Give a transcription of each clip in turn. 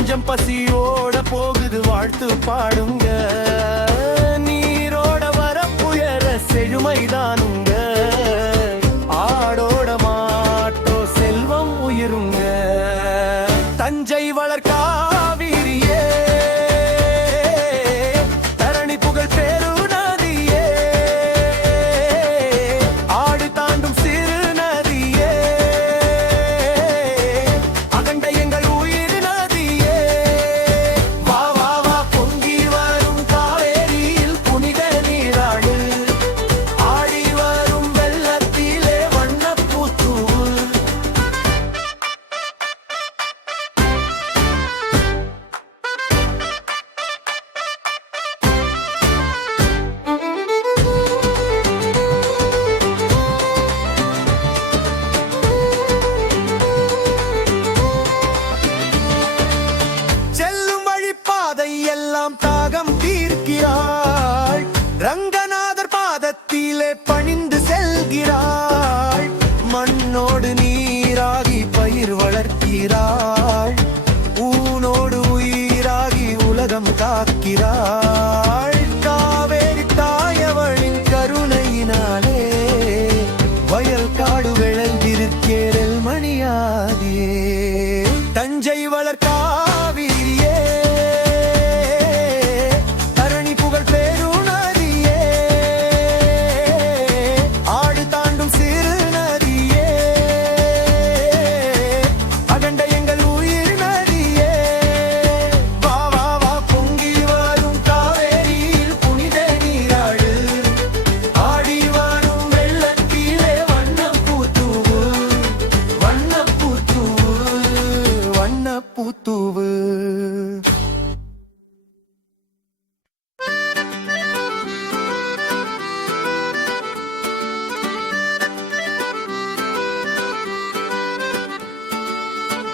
பஞ்சம் பசியோட போகுது வாழ்த்து பாடுங்க. நீரோட வரப்புயர செழுமைதானுங்க. ஆடோட மாட்டோ செல்வம் உயிருங்க. தஞ்சை வளர்க்கா எல்லாம் தாகம் தீர்க்கிறாள். ரங்கநாதர் பாதத்திலே பணிந்து செல்கிறாள். மண்ணோடு நீராகி பயிர் வளர்க்கிறாள். ஊனோடு உயிராகி உலகம் காக்கிறாள். காவேரி தாயவளின் கருணையினாலே வயல் காடு விளைந்திருக்கேரல் மணியாதியே. தஞ்சை வளர்க்கா பூத்தூவு.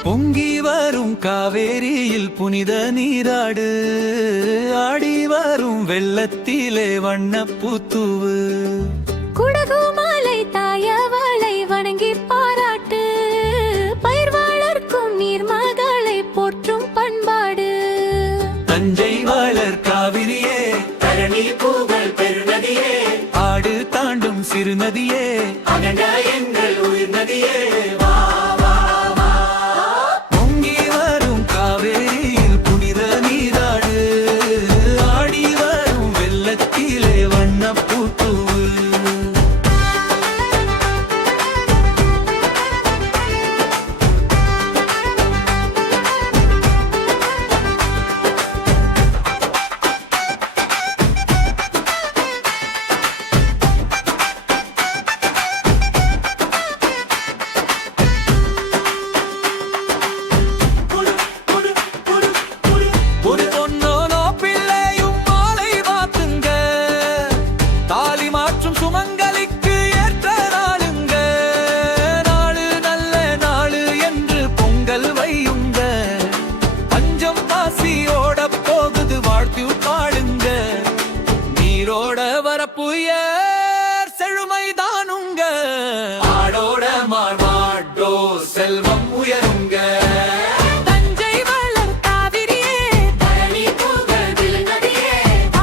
பொங்கி வரும் காவேரியில் புனித நீராடு. ஆடி வரும் வெள்ளத்திலே வண்ணப்பூத்தூவு. குடகு மாலை தாயவளை வணங்கி பாராட்டு. பயிர் வளர்க்கும் நீர்மகளை போற்றும் பண்பாடு. தஞ்சை வளர் காவிரியே, தரணி புகழ் பெருநதியே, ஆடு தாண்டும் சிறுநதியே, அகண்ட எங்கள் உயிர் நதியே. புயர் செழுமைதானுங்க. ஆடோட மார்வாட்டோ செல்வம் உயருங்க. தஞ்சை வளர் காவிரியே, தரணி புகழ் பெருநதியே,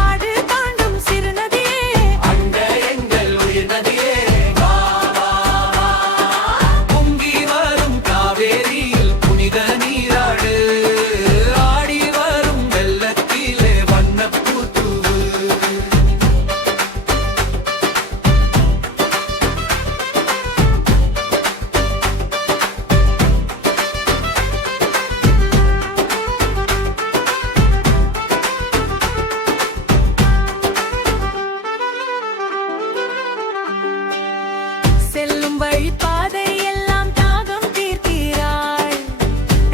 ஆடு தாண்டும் சிறுநதியே, அண்ட எங்கள் உயிர் நதியே. பொங்கி வரும் காவேரியில் புனித நீராடு. ஆடி வரும் வெள்ளத்திலே வண்ணப்பூத்தூவு. செல்லும் வழி பாதை எல்லாம் தாகம் தீர்க்கிறாள்.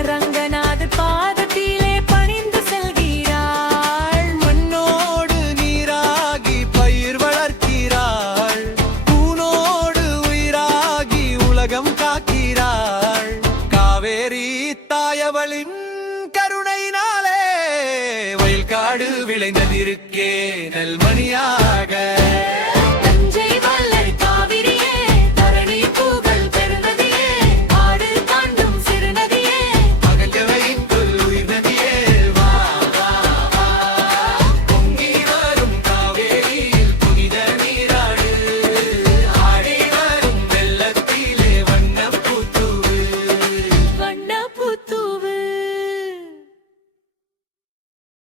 ரங்கநாதர் பாதத்திலே பணிந்து செல்கிறாள். மண்ணோடு நீராகி பயிர் வளர்க்கிறாள். பூனோடு உயிராகி உலகம் காக்கிறாள். காவேரி தாயவளின் கருணையினாலே வயல் காடு விளைந்ததிருக்கே நல்மணியா.